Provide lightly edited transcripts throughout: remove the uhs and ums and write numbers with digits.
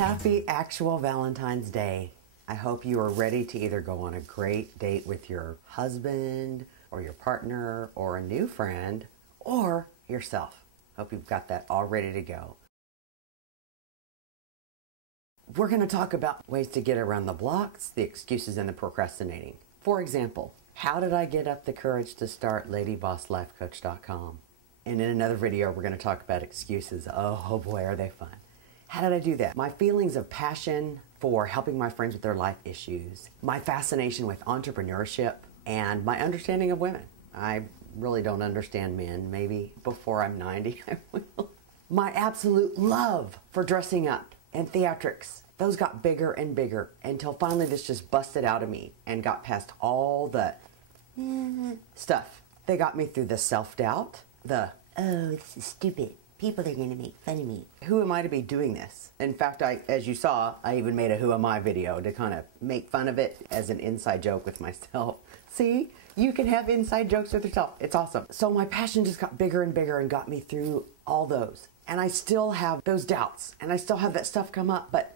Happy actual Valentine's Day. I hope you are ready to either go on a great date with your husband or your partner or a new friend or yourself. Hope you've got that all ready to go. We're going to talk about ways to get around the blocks, the excuses, and the procrastinating. For example, how did I get up the courage to start LadyBossLifeCoach.com? And in another video, we're going to talk about excuses. Oh boy, are they fun. How did I do that? My feelings of passion for helping my friends with their life issues, my fascination with entrepreneurship, and my understanding of women. I really don't understand men. Maybe before I'm 90, I will. My absolute love for dressing up and theatrics. Those got bigger and bigger until finally this just busted out of me and got past all the stuff. They got me through the self-doubt, the, oh, this is stupid. People are going to make fun of me. Who am I to be doing this? In fact, as you saw, I even made a Who Am I video to kind of make fun of it as an inside joke with myself. See, you can have inside jokes with yourself. It's awesome. So my passion just got bigger and bigger and got me through all those. And I still have those doubts and I still have that stuff come up, but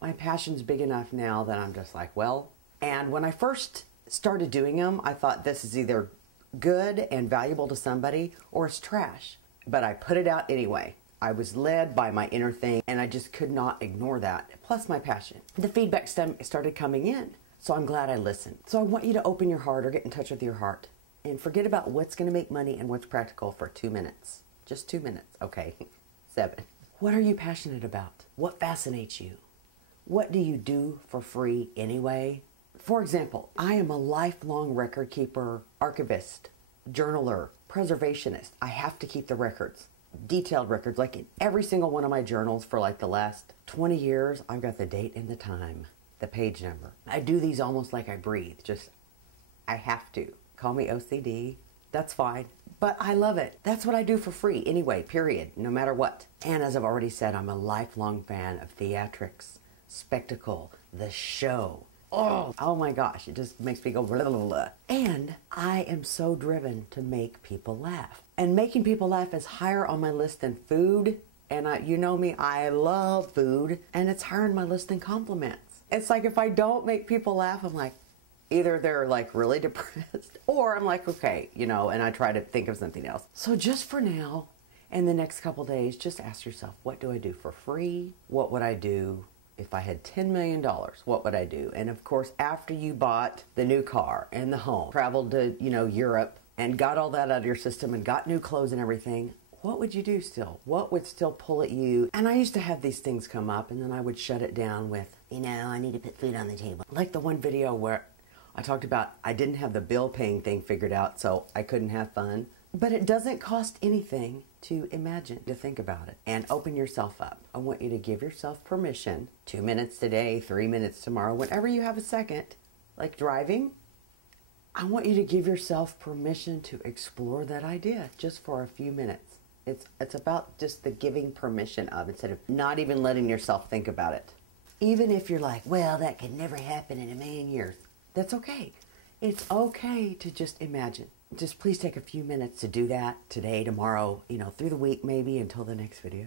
my passion's big enough now that I'm just like, well, and when I first started doing them, I thought this is either good and valuable to somebody or it's trash. But I put it out anyway. I was led by my inner thing and I just could not ignore that. Plus my passion. The feedback started coming in. So I'm glad I listened. So I want you to open your heart or get in touch with your heart and forget about what's going to make money and what's practical for 2 minutes. Just 2 minutes. Okay. 7. What are you passionate about? What fascinates you? What do you do for free anyway? For example, I am a lifelong record keeper, archivist, journaler, preservationist. I have to keep the records, detailed records, like in every single one of my journals for like the last 20 years, I've got the date and the time, the page number. I do these almost like I breathe, just, I have to. Call me OCD, that's fine, but I love it. That's what I do for free anyway, period, no matter what. And as I've already said, I'm a lifelong fan of theatrics, spectacle, the show. Oh my gosh, it just makes me go blah, blah, blah. And I am so driven to make people laugh. And making people laugh is higher on my list than food. And you know me, I love food. And it's higher on my list than compliments. It's like if I don't make people laugh, I'm like, either they're like really depressed or I'm like, okay, you know, and I try to think of something else. So just for now, in the next couple days, just ask yourself, what do I do for free? What would I do? If I had $10 million, what would I do? And of course, after you bought the new car and the home, traveled to, you know, Europe and got all that out of your system and got new clothes and everything, what would you do still? What would still pull at you? And I used to have these things come up and then I would shut it down with, you know, I need to put food on the table. Like the one video where I talked about I didn't have the bill paying thing figured out, so I couldn't have fun. But it doesn't cost anything to imagine, to think about it, and open yourself up. I want you to give yourself permission, 2 minutes today, 3 minutes tomorrow, whenever you have a second, like driving, I want you to give yourself permission to explore that idea just for a few minutes. It's about just the giving permission of, instead of not even letting yourself think about it. Even if you're like, well, that could never happen in a million years, that's okay. It's okay to just imagine. Just please take a few minutes to do that today, tomorrow, you know, through the week maybe until the next video.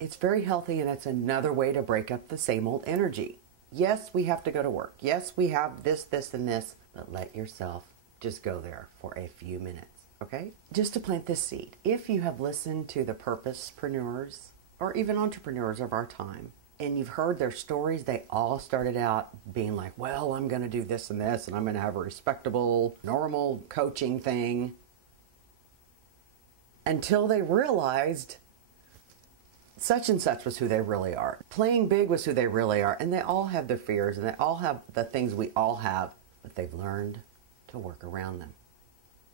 It's very healthy and it's another way to break up the same old energy. Yes, we have to go to work. Yes, we have this, this, and this, but let yourself just go there for a few minutes, okay? Just to plant this seed. If you have listened to the purposepreneurs or even entrepreneurs of our time, and you've heard their stories, they all started out being like, well, I'm going to do this and this, and I'm going to have a respectable, normal coaching thing. Until they realized such and such was who they really are. Playing big was who they really are. And they all have their fears, and they all have the things we all have, but they've learned to work around them.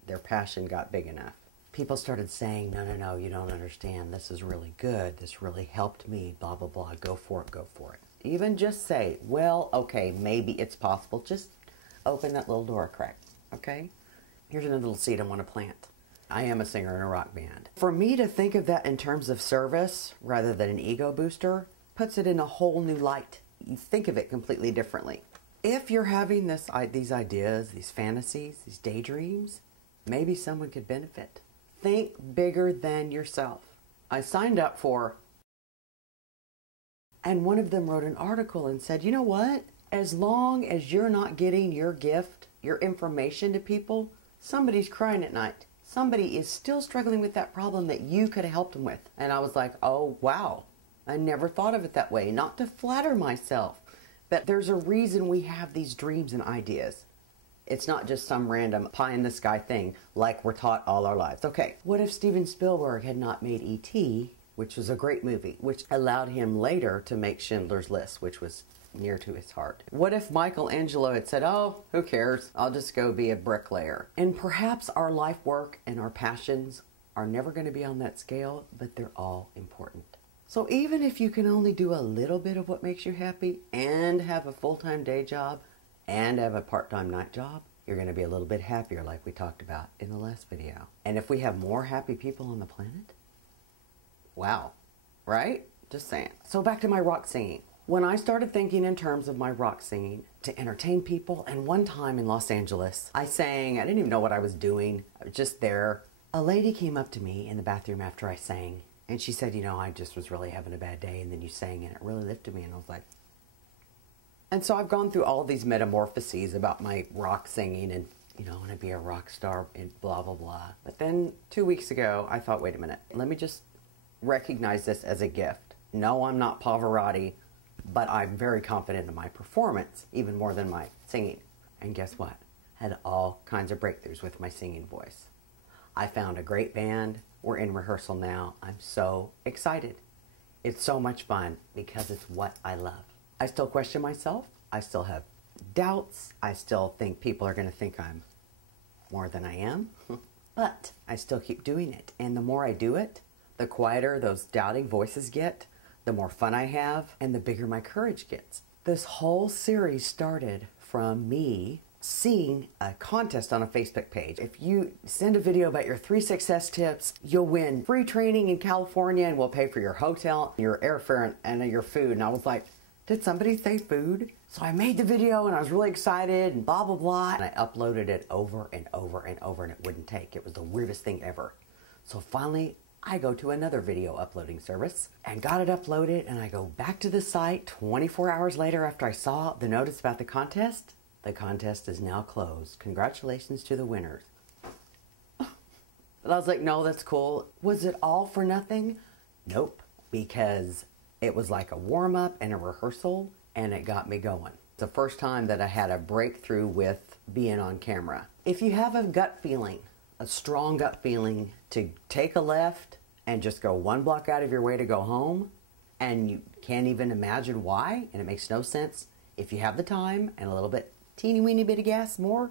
Their passion got big enough. People started saying, no, no, no, you don't understand. This is really good. This really helped me, blah, blah, blah. Go for it, go for it. Even just say, well, okay, maybe it's possible. Just open that little door crack, okay? Here's another little seed I want to plant. I am a singer in a rock band. For me to think of that in terms of service rather than an ego booster puts it in a whole new light. You think of it completely differently. If you're having these ideas, these fantasies, these daydreams, maybe someone could benefit. Think bigger than yourself. I signed up for And one of them wrote an article and said, you know what? As long as you're not getting your gift, your information to people, somebody's crying at night. Somebody is still struggling with that problem that you could have helped them with. And I was like, oh, wow. I never thought of it that way. Not to flatter myself, but there's a reason we have these dreams and ideas. It's not just some random pie-in-the-sky thing like we're taught all our lives. Okay, what if Steven Spielberg had not made E.T., which was a great movie, which allowed him later to make Schindler's List, which was near to his heart? What if Michelangelo had said, oh, who cares? I'll just go be a bricklayer. And perhaps our life work and our passions are never going to be on that scale, but they're all important. So even if you can only do a little bit of what makes you happy and have a full-time day job and have a part-time night job, you're going to be a little bit happier like we talked about in the last video. And if we have more happy people on the planet, wow, right? Just saying. So back to my rock singing. When I started thinking in terms of my rock singing to entertain people, and one time in Los Angeles, I sang, I didn't even know what I was doing. I was just there. A lady came up to me in the bathroom after I sang, and she said, you know, I just was really having a bad day, and then you sang, and it really lifted me, and I was like... And so I've gone through all these metamorphoses about my rock singing, and, you know, I want to be a rock star, and blah, blah, blah. But then 2 weeks ago, I thought, wait a minute, let me just recognize this as a gift. No, I'm not Pavarotti, but I'm very confident in my performance, even more than my singing. And guess what? I had all kinds of breakthroughs with my singing voice. I found a great band. We're in rehearsal now. I'm so excited. It's so much fun because it's what I love. I still question myself. I still have doubts. I still think people are going to think I'm more than I am. But I still keep doing it. And the more I do it, the quieter those doubting voices get, the more fun I have, and the bigger my courage gets. This whole series started from me seeing a contest on a Facebook page. If you send a video about your 3 success tips, you'll win free training in California, and we'll pay for your hotel, your airfare, and your food. And I was like, did somebody say food? So I made the video, and I was really excited, and blah, blah, blah. And I uploaded it over and over and over, and it wouldn't take. It was the weirdest thing ever. So finally, I go to another video uploading service and got it uploaded, and I go back to the site 24 hours later after I saw the notice about the contest. The contest is now closed. Congratulations to the winners. But I was like, no, that's cool. Was it all for nothing? Nope, because it was like a warm-up and a rehearsal, and it got me going. It's the first time that I had a breakthrough with being on camera. If you have a gut feeling, a strong gut feeling to take a left and just go 1 block out of your way to go home, and you can't even imagine why, and it makes no sense, if you have the time and a little bit, teeny weeny bit of gas more,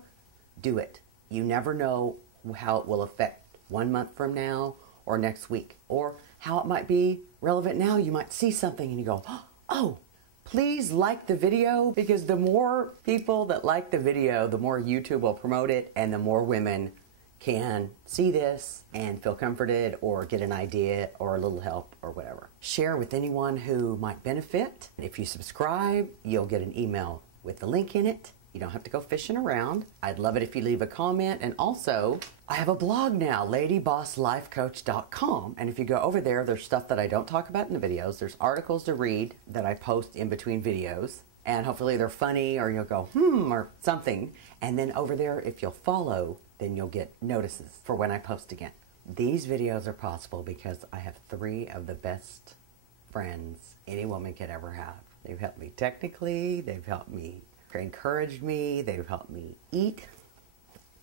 do it. You never know how it will affect 1 month from now or next week, or how it might be relevant now. You might see something and you go, oh, please like the video, because the more people that like the video, the more YouTube will promote it, and the more women can see this and feel comforted or get an idea or a little help or whatever. Share with anyone who might benefit. If you subscribe, you'll get an email with the link in it. You don't have to go fishing around. I'd love it if you leave a comment. And also, I have a blog now, LadyBossLifeCoach.com. And if you go over there, there's stuff that I don't talk about in the videos. There's articles to read that I post in between videos. And hopefully they're funny, or you'll go, or something. And then over there, if you'll follow, then you'll get notices for when I post again. These videos are possible because I have 3 of the best friends any woman could ever have. They've helped me technically, they've helped me, encouraged me, they've helped me eat,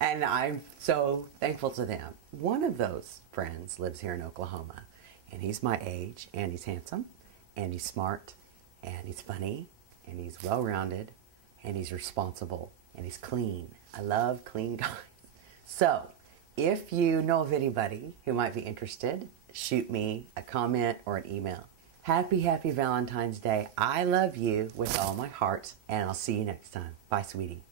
and I'm so thankful to them. One of those friends lives here in Oklahoma, and he's my age, and he's handsome, and he's smart, and he's funny, and he's well-rounded, and he's responsible, and he's clean. I love clean guys. So, if you know of anybody who might be interested, shoot me a comment or an email. Happy Valentine's Day. I love you with all my heart, and I'll see you next time. Bye, sweetie.